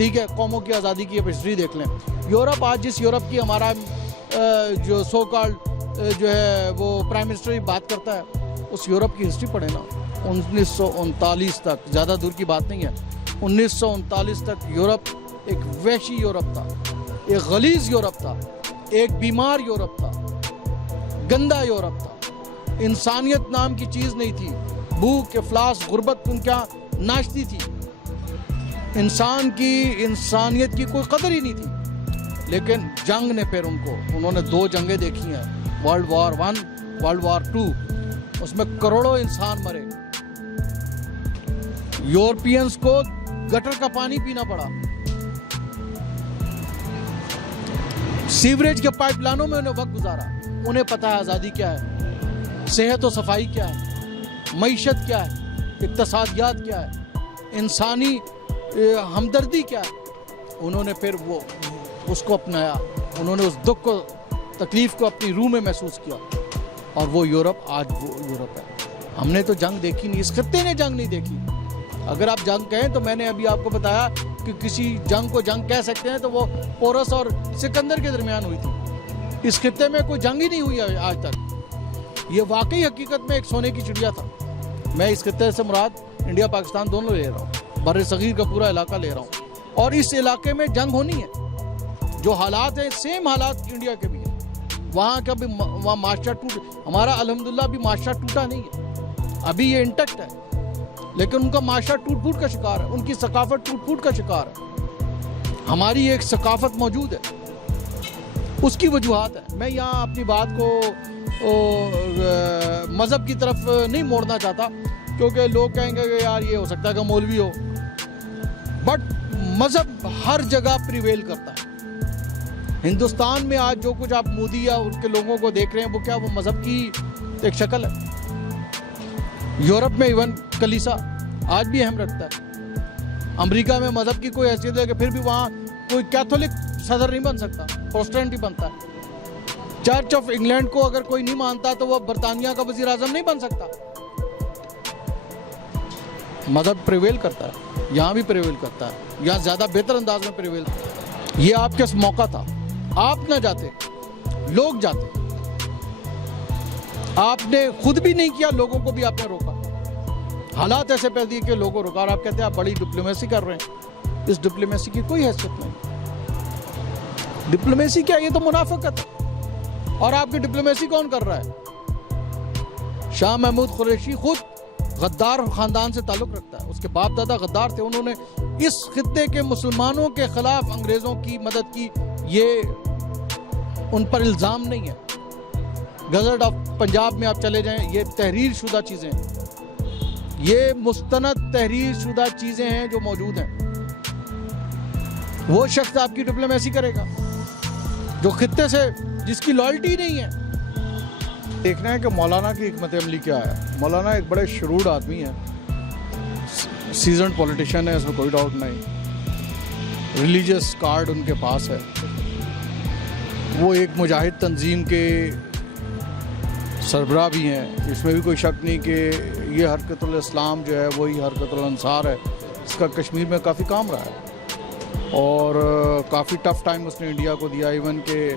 ٹھیک ہے, قوموں کی آزادی کی ہسٹری دیکھ لیں. یورپ آج جس یورپ کی ہمارا جو سو کالڈ جو ہے وہ پرائم منسٹر بات کرتا ہے, اس یورپ کی ہسٹری پڑھیں نا. 1939 تک, زیادہ دور کی بات نہیں ہے, 1939 تک یورپ ایک وحشی یورپ تھا, ایک غلیظ یورپ تھا, ایک بیمار یورپ تھا, گندا یورپ تھا. انسانیت نام کی چیز نہیں تھی, بھوک, افلاس, غربت ان کا ناشتی تھی. انسانیت کی کوئی قدر ہی نہیں تھی. لیکن جنگ نے پھر انہوں نے 2 جنگیں دیکھی ہیں, ورلڈ وار 1, ورلڈ وار 2. اس میں کروڑوں انسان مرے. یورپینز کو گٹر کا پانی پینا پڑا, سیوریج کے پائپ لائنوں میں انہیں وقت گزارا. انہیں پتہ ہے آزادی کیا ہے, صحت و صفائی کیا ہے, معیشت کیا ہے, اقتصادیات کیا ہے, انسانی ہمدردی کیا ہے. انہوں نے پھر وہ اس کو اپنایا, انہوں نے اس دکھ کو, تکلیف کو اپنی روح میں محسوس کیا, اور وہ یورپ آج وہ یورپ ہے. ہم نے تو جنگ دیکھی نہیں, اس خطے نے جنگ نہیں دیکھی. اگر آپ جنگ کہیں تو میں نے ابھی آپ کو بتایا کہ کسی جنگ کو جنگ کہہ سکتے ہیں تو وہ پورس اور سکندر کے درمیان ہوئی تھی. اس خطے میں کوئی جنگ ہی نہیں ہوئی آج تک. یہ واقعی حقیقت میں ایک سونے کی چڑیا تھا. میں اس خطے سے مراد انڈیا پاکستان دونوں لے رہا ہوں, بر صغیر کا پورا علاقہ لے رہا ہوں. اور اس علاقے میں جنگ ہونی ہے. جو حالات ہیں سیم حالات انڈیا کے بھی ہیں. وہاں کا بھی وہاں معاشرہ ہمارا الحمدللہ ابھی معاشرہ ٹوٹا نہیں ہے, ابھی یہ انٹیکٹ ہے. لیکن ان کا معاشرہ ٹوٹ پھوٹ کا شکار ہے, ان کی ثقافت ٹوٹ پھوٹ کا شکار ہے. ہماری ایک ثقافت موجود ہے, اس کی وجوہات ہیں. میں یہاں اپنی بات کو مذہب کی طرف نہیں موڑنا چاہتا, کیونکہ لوگ کہیں گے کہ یار یہ ہو سکتا ہے کہ مولوی ہو, بٹ مذہب ہر جگہ پریویل کرتا ہے. ہندوستان میں آج جو کچھ آپ مودی یا ان کے لوگوں کو دیکھ رہے ہیں, وہ کیا وہ مذہب کی ایک شکل ہے. یورپ میں ایون کلیسا آج بھی اہم رکھتا ہے. امریکہ میں مذہب کی کوئی حیثیت ہے کہ پھر بھی وہاں کوئی کیتھولک صدر نہیں بن سکتا, پروٹسٹنٹ ہی بنتا ہے. چرچ آف انگلینڈ کو اگر کوئی نہیں مانتا تو وہ برطانیہ کا وزیر اعظم نہیں بن سکتا. مذہب پریویل کرتا ہے, یہاں بھی پریویل کرتا ہے, یہاں زیادہ بہتر انداز میں پریویل کرتا ہے. یہ آپ کے موقع تھا, آپ نہ جاتے, لوگ جاتے. آپ نے خود بھی نہیں کیا, لوگوں کو بھی آپ نے روکا. حالات ایسے پیدا دیے کہ لوگوں روکا, اور آپ کہتے ہیں آپ بڑی ڈپلومیسی کر رہے ہیں. اس ڈپلومیسی کی کوئی حیثیت نہیں. ڈپلومیسی کیا, یہ تو منافقت ہے. اور آپ کی ڈپلومیسی کون کر رہا ہے؟ شاہ محمود قریشی خود غدار خاندان سے تعلق رکھتا ہے, اس کے باپ دادا غدار تھے. انہوں نے اس خطے کے مسلمانوں کے خلاف انگریزوں کی مدد کی. یہ ان پر الزام نہیں ہے. گزٹ آف پنجاب میں آپ چلے جائیں, یہ تحریر شدہ چیزیں ہیں, یہ مستند تحریر شدہ چیزیں ہیں جو موجود ہیں. وہ شخص آپ کی ڈپلومیسی کرے گا جو خطے سے جس کی لائلٹی نہیں ہے. دیکھنا ہے کہ مولانا کی حکمت عملی کیا ہے. مولانا ایک بڑے شروڈ آدمی ہیں, سیزنڈ پولیٹیشین ہے, اس میں کوئی ڈاؤٹ نہیں. ریلیجیس کارڈ ان کے پاس ہے. وہ ایک مجاہد تنظیم کے سربراہ بھی ہیں, اس میں بھی کوئی شک نہیں کہ یہ حرکت الاسلام جو ہے وہی حرکت الانصار ہے. اس کا کشمیر میں کافی کام رہا ہے, اور کافی ٹف ٹائم اس نے انڈیا کو دیا. ایون کہ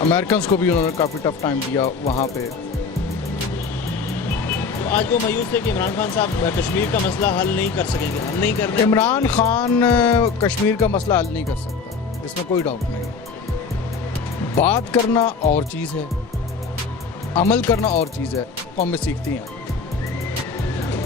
امریکنز کو بھی انہوں نے کافی ٹف ٹائم دیا وہاں پہ. آج وہ مایوس ہے کہ عمران خان صاحب کشمیر کا مسئلہ حل نہیں کر سکیں گے, حل نہیں کرنے. عمران خان کشمیر کا مسئلہ حل نہیں کر سکتا, اس میں کوئی ڈاؤٹ نہیں. بات کرنا اور چیز ہے, عمل کرنا اور چیز ہے. قومیں سیکھتی ہیں.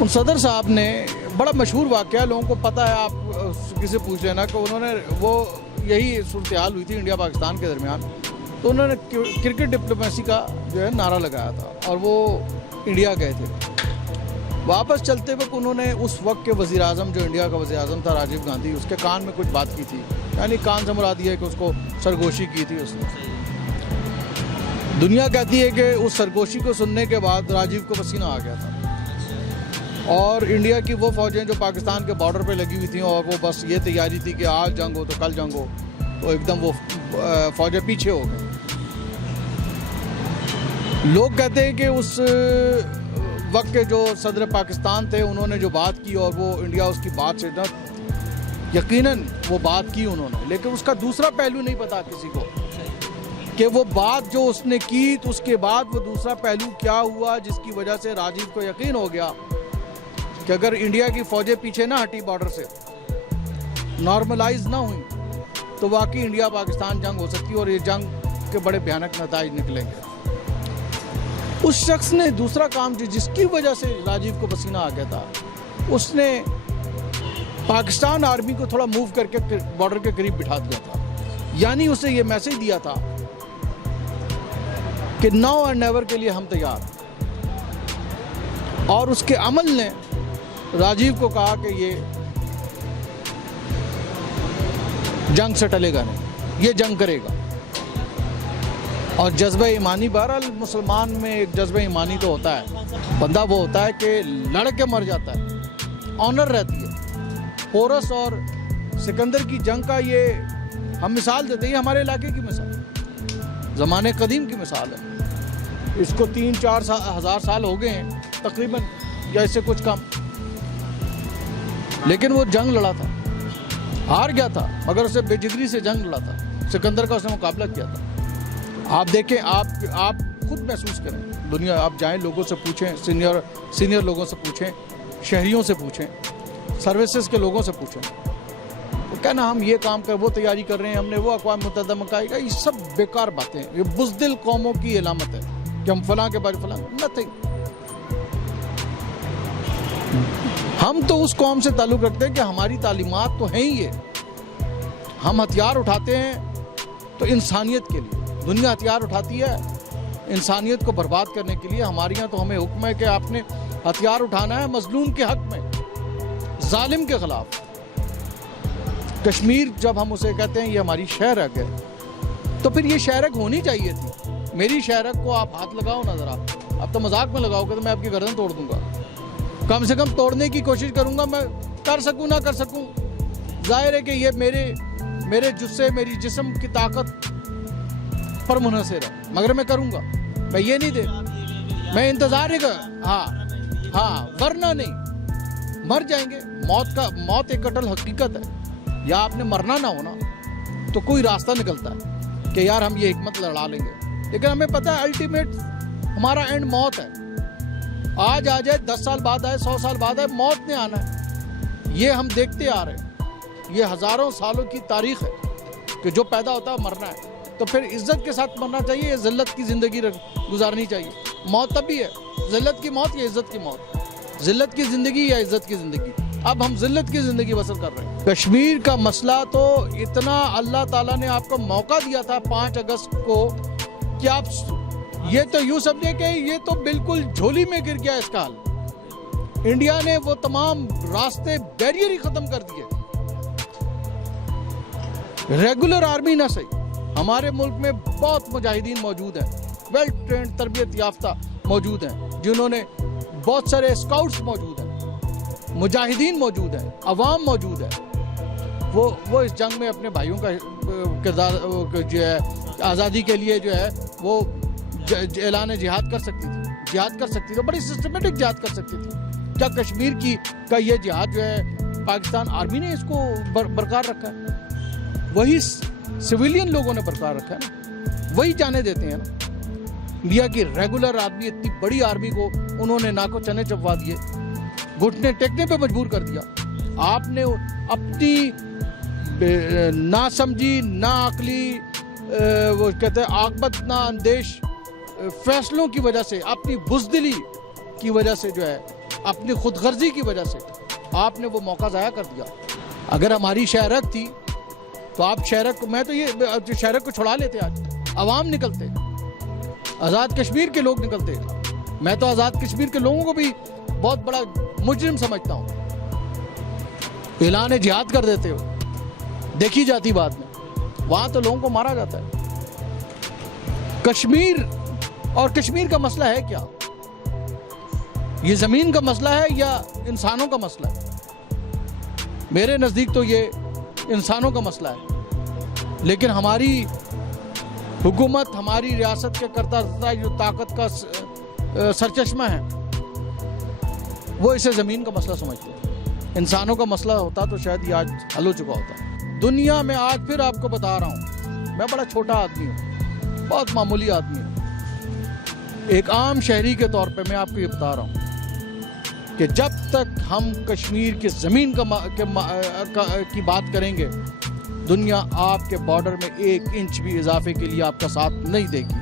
ان صدر صاحب نے بڑا مشہور واقعہ, لوگوں کو پتہ ہے, آپ کسی پوچھ لینا, کہ انہوں نے وہ یہی صورتحال ہوئی تھی انڈیا پاکستان کے درمیان, تو انہوں نے کرکٹ ڈپلومیسی کا جو ہے نعرہ لگایا تھا, اور وہ انڈیا گئے تھے. واپس چلتے وقت انہوں نے اس وقت کے وزیر اعظم, جو انڈیا کا وزیر اعظم تھا, راجیو گاندھی, اس کے کان میں کچھ بات کی تھی. یعنی کان سے مراد یہ ہے کہ اس کو سرگوشی کی تھی اس نے. دنیا کہتی ہے کہ اس سرگوشی کو سننے کے بعد راجیو کو پسینہ آ گیا تھا, اور انڈیا کی وہ فوجیں جو پاکستان کے بارڈر پہ لگی ہوئی تھیں, اور وہ بس یہ تیاری تھی کہ آج جنگ ہو تو کل جنگ ہو, تو ایک دم وہ فوجیں پیچھے ہو گئیں. لوگ کہتے ہیں کہ اس وقت کے جو صدر پاکستان تھے, انہوں نے جو بات کی, اور وہ انڈیا اس کی بات سے یقیناً وہ بات کی انہوں نے، لیکن اس کا دوسرا پہلو نہیں پتا کسی کو کہ وہ بات جو اس نے کی تو اس کے بعد وہ دوسرا پہلو کیا ہوا جس کی وجہ سے راجیو کو یقین ہو گیا کہ اگر انڈیا کی فوجیں پیچھے نہ ہٹی بارڈر سے، نارملائز نہ ہوئی، تو واقعی انڈیا پاکستان جنگ ہو سکتی ہے اور یہ جنگ کے بڑے بھیانک نتائج نکلیں گے۔ اس شخص نے دوسرا کام جس کی وجہ سے راجیو کو پسینہ آ گیا تھا، اس نے پاکستان آرمی کو تھوڑا موو کر کے بارڈر کے قریب بٹھا دیا تھا، یعنی اسے یہ میسج دیا تھا کہ ناؤ اور نیور کے لیے ہم تیار، اور اس کے عمل نے راجیو کو کہا کہ یہ جنگ سے ٹلے گا نہیں، یہ جنگ کرے گا۔ اور جذبہ ایمانی، بہرحال مسلمان میں ایک جذبہ ایمانی تو ہوتا ہے، بندہ وہ ہوتا ہے کہ لڑ کے مر جاتا ہے، آنر رہتی ہے۔ پورس اور سکندر کی جنگ کا یہ ہم مثال دیتے ہیں، یہ ہمارے علاقے کی مثال، زمانے قدیم کی مثال ہے۔ اس کو 3-4 ہزار سال ہو گئے ہیں تقریباً، یا اس سے کچھ کم، لیکن وہ جنگ لڑا تھا، ہار گیا تھا، مگر اسے بے جگری سے جنگ لڑا تھا، سکندر کا اس نے مقابلہ کیا تھا۔ آپ دیکھیں، آپ خود محسوس کریں، دنیا آپ جائیں، لوگوں سے پوچھیں، سینئر لوگوں سے پوچھیں، شہریوں سے پوچھیں، سروسز کے لوگوں سے پوچھیں، تو کہنا ہم یہ کام کر، وہ تیاری کر رہے ہیں، ہم نے وہ اقوام متحدہ میں کہا، یہ سب بیکار باتیں ہیں، یہ بزدل قوموں کی علامت ہے کہ ہم فلاں کے بعد فلاں، نتھنگ۔ ہم تو اس قوم سے تعلق رکھتے ہیں کہ ہماری تعلیمات تو ہیں ہی یہ، ہم ہتھیار اٹھاتے ہیں تو انسانیت کے لیے، دنیا ہتھیار اٹھاتی ہے انسانیت کو برباد کرنے کے لیے، ہمارے یہاں تو ہمیں حکم ہے کہ آپ نے ہتھیار اٹھانا ہے مظلوم کے حق میں، ظالم کے خلاف۔ کشمیر جب ہم اسے کہتے ہیں یہ ہماری شہرک ہے، تو پھر یہ شہرک ہونی چاہیے تھی۔ میری شہرک کو آپ ہاتھ لگاؤ نا ذرا، اب تو مذاق میں لگاؤ گے تو میں آپ کی گردن توڑ دوں گا، کم سے کم توڑنے کی کوشش کروں گا، میں کر سکوں نہ کر سکوں، ظاہر ہے کہ یہ میرے جسے، میری جسم کی طاقت پر منحصر ہے، مگر میں کروں گا، میں یہ نہیں دے، میں انتظار نہیں کر، ہاں ورنہ نہیں، مر جائیں گے۔ موت ایک اٹل حقیقت ہے، یا آپ نے مرنا نہ ہونا تو کوئی راستہ نکلتا ہے کہ یار ہم یہ حکمت لڑا لیں گے، لیکن ہمیں پتہ ہے الٹیمیٹ ہمارا اینڈ موت ہے، آج آ جائے، 10 سال بعد آئے، 100 سال بعد آئے، موت نے آنا ہے، یہ ہم دیکھتے آ رہے ہیں، یہ ہزاروں سالوں کی تاریخ ہے کہ جو پیدا ہوتا ہے مرنا ہے، تو پھر عزت کے ساتھ مرنا چاہیے، یا ذلت کی زندگی گزارنی چاہیے؟ موت تب بھی ہے، ذلت کی موت یا عزت کی موت، ذلت کی زندگی یا عزت کی زندگی؟ اب ہم ذلت کی زندگی بسر کر رہے ہیں۔ کشمیر کا مسئلہ تو اتنا اللہ تعالیٰ نے آپ کو موقع دیا تھا 5 اگست کو کہ آپ یہ تو یوں سمجھے کہ یہ تو بالکل جھولی میں گر گیا اس کا حل، انڈیا نے وہ تمام راستے، بیریئر ہی ختم کر دیے۔ ریگولر آرمی نہ صحیح، ہمارے ملک میں بہت مجاہدین موجود ہیں، ویل ٹرینڈ، تربیت یافتہ موجود ہیں، جنہوں نے بہت سارے اسکاؤٹس موجود ہیں، مجاہدین موجود ہیں، عوام موجود ہے، وہ اس جنگ میں اپنے بھائیوں کا کردار جو ہے آزادی کے لیے جو ہے وہ اعلان جہاد کر سکتی تھی، بڑی سسٹمیٹک جہاد کر سکتی تھی۔ کیا کشمیر کا یہ جہاد جو ہے پاکستان آرمی نے اس کو برقرار رکھا ہے؟ وہی سویلین لوگوں نے برقرار رکھا ہے نا، وہی جانے دیتے ہیں نا۔ انڈیا کی ریگولر آرمی، اتنی بڑی آرمی کو انہوں نے ناکو چنے چپوا دیے، گھٹنے ٹیکنے پہ مجبور کر دیا۔ آپ نے اپنی نا سمجھی، نا عقلی، وہ کہتے ہیں عاقبت نا اندیش فیصلوں کی وجہ سے، اپنی بزدلی کی وجہ سے جو ہے، اپنی خود غرضی کی وجہ سے آپ نے وہ موقع ضائع کر دیا۔ اگر ہماری شہرک تھی تو آپ شہرک، میں تو یہ شہرک کو چھڑا لیتے، آج عوام نکلتے، آزاد کشمیر کے لوگ نکلتے۔ میں تو آزاد کشمیر کے لوگوں کو بھی بہت بڑا مجرم سمجھتا ہوں، اعلان جہاد کر دیتے ہو، دیکھی جاتی بعد میں، وہاں تو لوگوں کو مارا جاتا ہے۔ کشمیر اور کشمیر کا مسئلہ ہے کیا؟ یہ زمین کا مسئلہ ہے یا انسانوں کا مسئلہ ہے؟ میرے نزدیک تو یہ انسانوں کا مسئلہ ہے، لیکن ہماری حکومت، ہماری ریاست کے کرتا جو طاقت کا سرچشمہ ہے، وہ اسے زمین کا مسئلہ سمجھتے ہیں، انسانوں کا مسئلہ ہوتا تو شاید یہ آج حل ہو چکا ہوتا. دنیا میں آج پھر آپ کو بتا رہا ہوں, میں بڑا چھوٹا آدمی ہوں, بہت معمولی آدمی ہوں, ایک عام شہری کے طور پہ میں آپ کو یہ بتا رہا ہوں کہ جب تک ہم کشمیر کی زمین کی بات کریں گے, دنیا آپ کے بارڈر میں 1 انچ بھی اضافے کے لیے آپ کا ساتھ نہیں دے گی,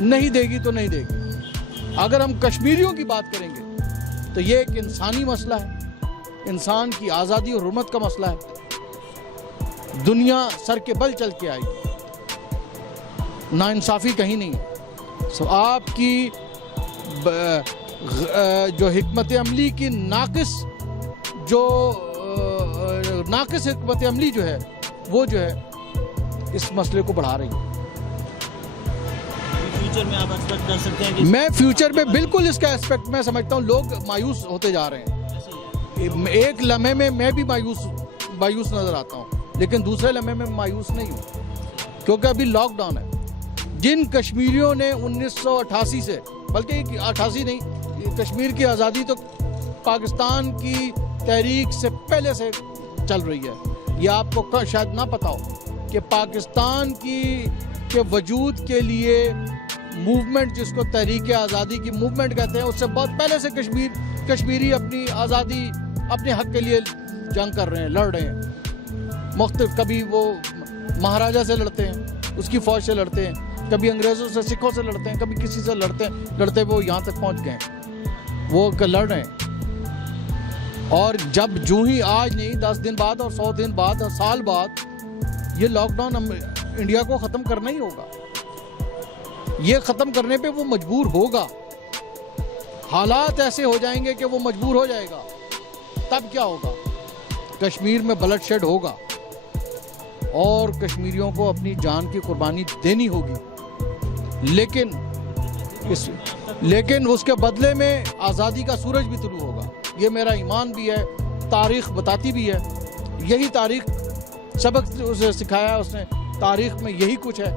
نہیں دے گی تو نہیں دے گی. اگر ہم کشمیریوں کی بات کریں گے تو یہ ایک انسانی مسئلہ ہے, انسان کی آزادی اور حرمت کا مسئلہ ہے. دنیا سر کے بل چل کے آئی, ناانصافی کہیں نہیں. آپ کی جو حکمت عملی کی ناقص حکمت عملی جو ہے وہ جو ہے اس مسئلے کو بڑھا رہی ہے. فیوچر میں آپ ایکسپیکٹ کر سکتے ہیں کہ میں فیوچر میں بالکل اس کا ایسپیکٹ میں سمجھتا ہوں. لوگ مایوس ہوتے جا رہے ہیں, ایک لمحے میں بھی مایوس نظر آتا ہوں, لیکن دوسرے لمحے میں مایوس نہیں ہوں, کیونکہ ابھی لاک ڈاؤن ہے. جن کشمیریوں نے 1988 سے, بلکہ 88 نہیں, کشمیر کی آزادی تو پاکستان کی تحریک سے پہلے سے چل رہی ہے. یہ آپ کو شاید نہ پتا ہو کہ پاکستان کے وجود کے لیے موومنٹ, جس کو تحریک آزادی کی موومنٹ کہتے ہیں, اس سے بہت پہلے سے کشمیری اپنی آزادی, اپنے حق کے لیے جنگ کر رہے ہیں, لڑ رہے ہیں. مختلف, کبھی وہ مہاراجہ سے لڑتے ہیں, اس کی فوج سے لڑتے ہیں, کبھی انگریزوں سے, سکھوں سے لڑتے ہیں, کبھی کسی سے لڑتے وہ یہاں تک پہنچ گئے, وہ لڑ رہے ہیں. اور جب جو ہی آج نہیں 10 دن بعد اور 100 دن بعد اور سال بعد یہ لاک ڈاؤن انڈیا کو ختم کرنا ہی ہوگا. یہ ختم کرنے پہ وہ مجبور ہوگا. حالات ایسے ہو جائیں گے کہ وہ مجبور ہو جائے گا. تب کیا ہوگا؟ کشمیر میں بلڈ شیڈ ہوگا اور کشمیریوں کو اپنی جان کی قربانی دینی ہوگی. لیکن اس کے بدلے میں آزادی کا سورج بھی طلوع ہوگا. یہ میرا ایمان بھی ہے, تاریخ بتاتی بھی ہے. یہی تاریخ سبق اسے سکھایا اس نے, تاریخ میں یہی کچھ ہے.